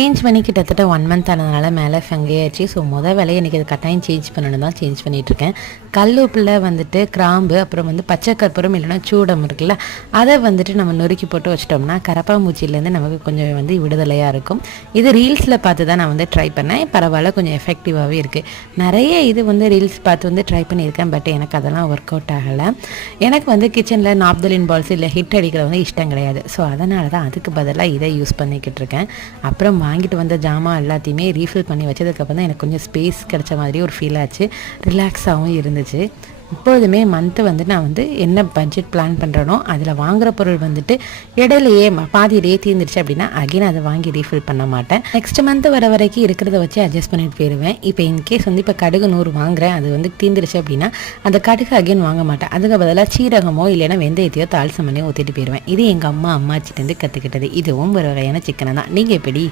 Change பண்ணி கிட்டத்தட்ட one month ஆனதுனால மேலே ஃபங்கையாச்சு ஸோ மொதல் வேலையை எனக்கு இது கட்டாயம் சேஞ்ச் பண்ணணும் தான் சேஞ்ச் பண்ணிகிட்ருக்கேன் கல் உப்பில் வந்துட்டு கிராம்பு அப்புறம் வந்து பச்சை கற்பூரம் இல்லைன்னா சூடம் இருக்குல்ல அதை வந்துட்டு நம்ம நொறுக்கி போட்டு வச்சிட்டோம்னா கரப்பாம்பூச்சியிலேருந்து நமக்கு கொஞ்சம் வந்து விடுதலையாக இருக்கும். இது ரீல்ஸில் பார்த்து தான் நான் வந்து ட்ரை பண்ணேன். பரவாயில்ல கொஞ்சம் எஃபெக்டிவாகவே இருக்குது நிறைய இது வந்து ரீல்ஸ் பார்த்து வந்து ட்ரை பண்ணியிருக்கேன் பட் எனக்கு அதெல்லாம் ஒர்க் அவுட் ஆகலை. எனக்கு வந்து கிச்சனில் நாப்தலின் பால்ஸ் இல்லை ஹிட் அடிக்கிறது வந்து இஷ்டம் கிடையாது. ஸோ அதனால தான் அதுக்கு பதிலாக இதை யூஸ் பண்ணிக்கிட்டு இருக்கேன். அப்புறம் வாங்கிட்டு வந்த ஜாமான் எல்லாத்தையுமே ரீஃபில் பண்ணி வச்சதுக்கப்புறம் தான் எனக்கு கொஞ்சம் ஸ்பேஸ் கிடைச்ச மாதிரி ஒரு ஃபீல் ஆச்சு. ரிலாக்ஸாகவும் இருந்துச்சு. இப்பொழுதுமே மந்த்து வந்து நான் வந்து என்ன பட்ஜெட் பிளான் பண்ணுறனோ அதில் வாங்குகிற பொருள் வந்துட்டு இடையிலையே பாதியிலேயே தீர்ந்துருச்சு அப்படின்னா அகைன் அதை வாங்கி ரீஃபில் பண்ண மாட்டேன். நெக்ஸ்ட் மந்த் வர வரைக்கும் இருக்கிறத வச்சு அட்ஜஸ்ட் பண்ணிட்டு போயிடுவேன் இப்போ இன்கேஸ் வந்து இப்போ கடுகு நூறு வாங்குறேன் அது வந்து தீர்ந்துருச்சு அப்படின்னா அந்த கடுகு அகைன் வாங்க மாட்டேன். அதுக்கு பதிலாக சீரகமோ இல்லைன்னா வெந்தயத்தையோ தாழ்சமனையோ ஊற்றிட்டு போயிடுவேன் இது எங்கள் அம்மா அம்மாச்சிட்டேருந்து கற்றுக்கிட்டது இதுவும் ஒரு வகையான சிக்கனை தான். நீங்கள் எப்படி?